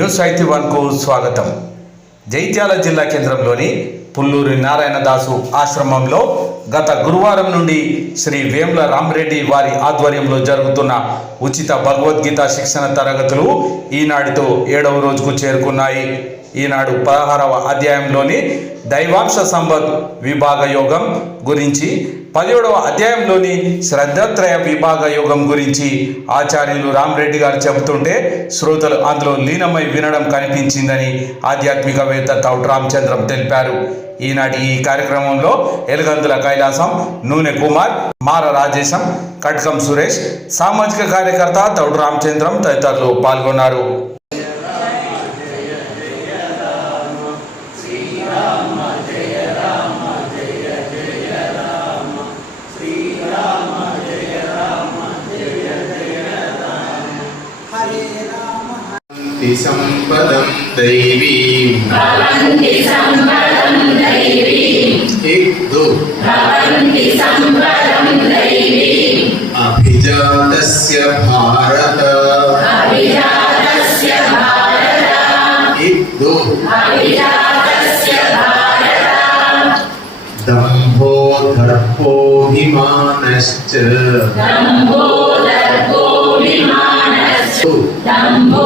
News IT వన్కు స్వాగతం. జైత్యాల జిల్లా కేంద్రంలోని పుల్లూరి నారాయణదాసు ఆశ్రమంలో గత గురువారం నుండి శ్రీ వేముల రామరెడ్డి వారి ఆధ్వర్యంలో జరుగుతున్న ఉచిత భగవద్గీత శిక్షణ తరగతులు ఈనాటితో ఏడవ రోజుకు చేరుకున్నాయి. ఈనాడు పదహారవ అధ్యాయంలోని దైవాంశ సంపత్ విభాగ యోగం గురించి పదిహేడవ అధ్యాయంలోని శ్రద్ధాత్రయ విభాగ యోగం గురించి ఆచార్యులు రామరెడ్డి గారు చెబుతుంటే శ్రోతలు అందులో లీనమై వినడం కనిపించిందని ఆధ్యాత్మికవేత్త తౌట్ రామచంద్రం తెలిపారు. ఈనాటి ఈ కార్యక్రమంలో ఎలుగందుల కైలాసం నూనె కుమార్ మార రాజేశం కట్కం సురేష్ సామాజిక కార్యకర్త తౌడు రామచంద్రం తదితరులు పాల్గొన్నారు. ति सम्पदं दैवीम् भवन्ति सम्पदं दैवीम् इद्धु भवन्ति सम्पदं दैवीम् अभिजातस्य भारत अभिजातस्य भारत इद्धु अभिजातस्य भारत दम्भो दर्पोऽभिमानश्च दम्भो दर्पो विमानश्च दम्भो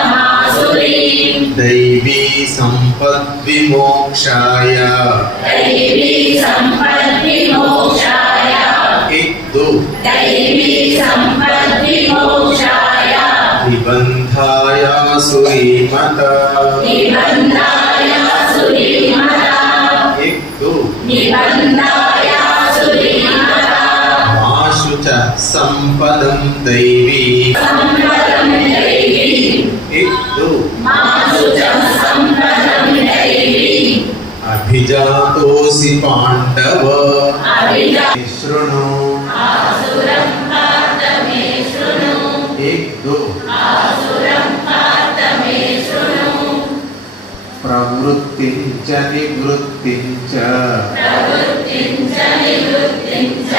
दैवी सम्पद्विमोक्षाय दैवी सम्पद्विमोक्षाय इद्धु दैवी सम्पद्विमोक्षाय निबन्धाय सुरीमत निबन्धाय सुरीमता इद्धु निबन्धाय सुरीमता माशु च सम्पदं दैवी सम्पदं ఇద్దు అభిజాతోసి పాండవ. శృణు ఇద్దు ప్రవృత్తించ నివృత్తించ ప్రవృత్తించ నివృత్తించ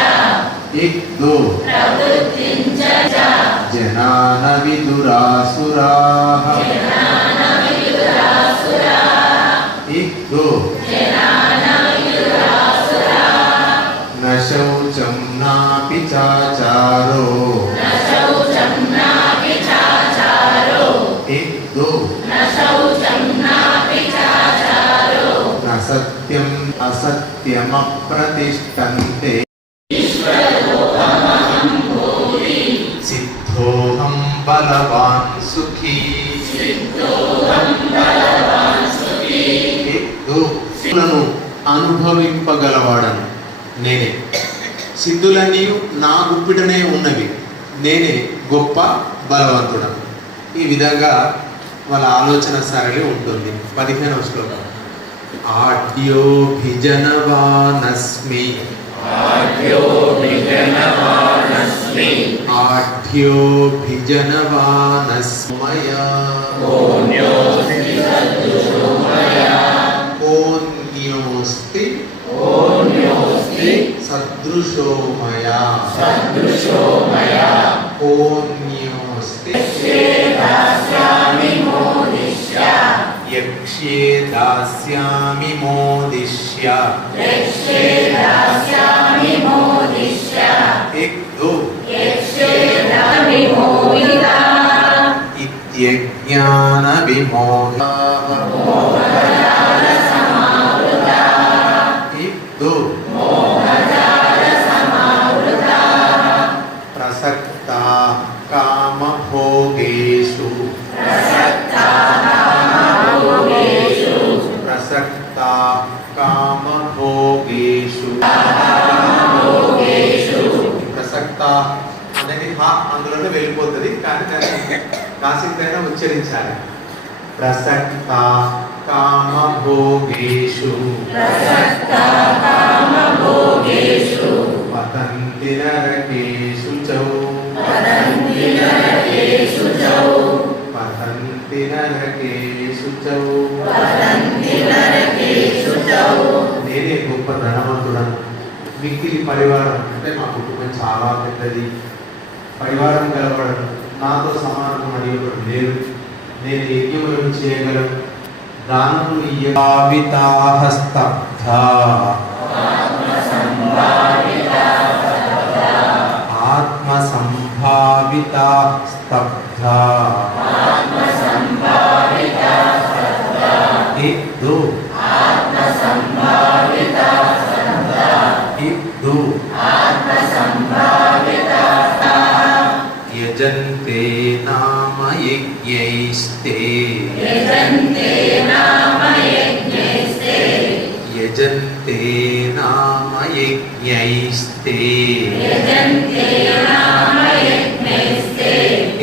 ఇద్దు ప్రవృత్తించ జనాన విదురాసురా न विदुरासुराः इद्धु न शौचं नापि चाचारो न शौचं नापि चाचारो इद्धु न शौचं नापि चाचारो न सत्यम् असत्यमप्रतिष्ठन्ते सिद्धोऽहं बलवान् सुखी సిద్ధులను అనుభవింపగలవాడను. నేనే. సిద్ధులన్నీ నా గుప్పిటనే ఉన్నవి. నేనే గొప్ప బలవంతుడను. ఈ విధంగా వాళ్ళ ఆలోచన సరళి ఉంటుంది. పదిహేనవ శ్లోకం. ఆడ్యోభిజనవానస్మి ఆఢ్యోభిజనవానస్మయా. सदृशोमया सदृशोमया कोऽन्योऽस्ति दास्यामि मोदिष्य यक्ष्ये दास्यामि मोदिष्य यक्ष्ये दास्यामि मोदिष्य एक दो यक्ष्ये दामि मोदिता इत्यज्ञानविमोहिता అందులోనే వెళ్ళిపోతుంది. కానీ దాన్ని కాసింతైనా ఉచ్చరించాలి. ప్రసక్త కామ భోగేషు భోగేషు పతంతి నరకేషు చౌ. వదంతి నరకేషు చౌ. పతంతి నరకేషు చౌ. వదంతి నరకేషు చౌ. నేనే గొప్ప ధనవంతుడను. మిక్కిలి పరివారం అంటే మా కుటుంబం చాలా పెద్దది. పరివారం కలవడం. నాతో సమానం ఒకటి లేదు. నేను యజ్ఞములను చేయగలను? దానము ఇయ్యవితాహస్తబ్ధ ఆత్మ సంభావిత స్తబ్ధ ఇద్దు. ఇద్దు. यजन्ते नाम यज्ञैस्ते। यजन्ते नाम यज्ञैस्ते। यजन्ते नाम यज्ञैस्ते। यजन्ते नाम यज्ञैस्ते।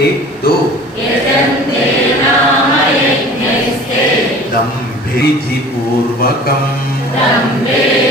एक दो यजन्ते नाम यज्ञैस्ते। दम्भिधि पूर्वकम्। दम्भिधि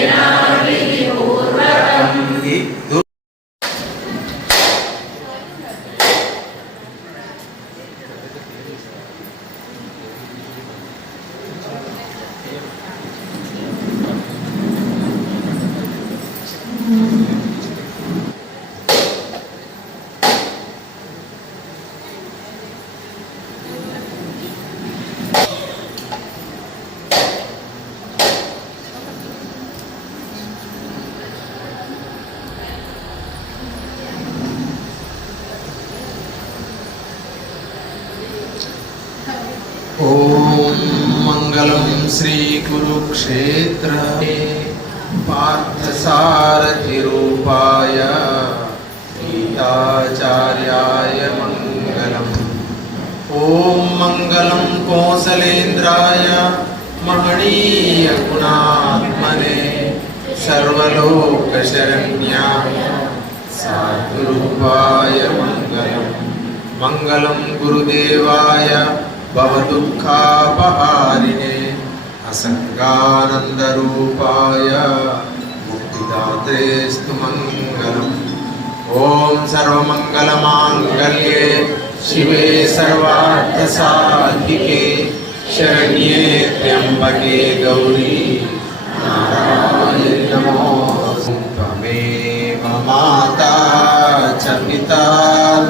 मङ्गलं श्रीकुरुक्षेत्र पार्थसारथिरूपाय गीताचार्याय मङ्गलम् ॐ मङ्गलं कोसलेन्द्राय महणीयगुणात्मने सर्वलोकशरण्याय साधुरूपाय मङ्गलम् मङ्गलं गुरुदेवाय भवदुःखापहारिणे असङ्गानन्दरूपाय मुक्तिदात्रेस्तु मङ्गलम्। ॐ सर्वमङ्गलमाङ्गल्ये शिवे सर्वार्थसाधिके शरण्ये त्र्यम्बके गौरी। नारायण त्वमेव माता च पिता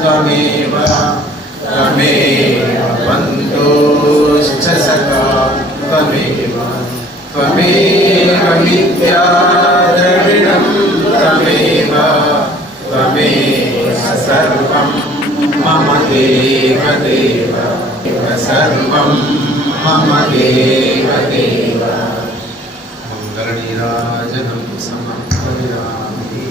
त्वमेव बन्धुश्च सखा मम देव देव सर्वं मम देव देव समर्पयामि।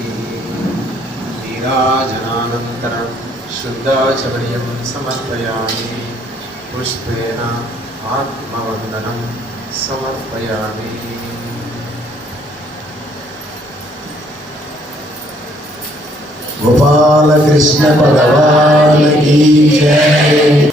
नीराजनानन्तरं शुद्धाचमनीयं समर्पयामि। पुष्पेण आत्मवन्दनं समर्पयामि। गोपाल कृष्ण भगवान की जय।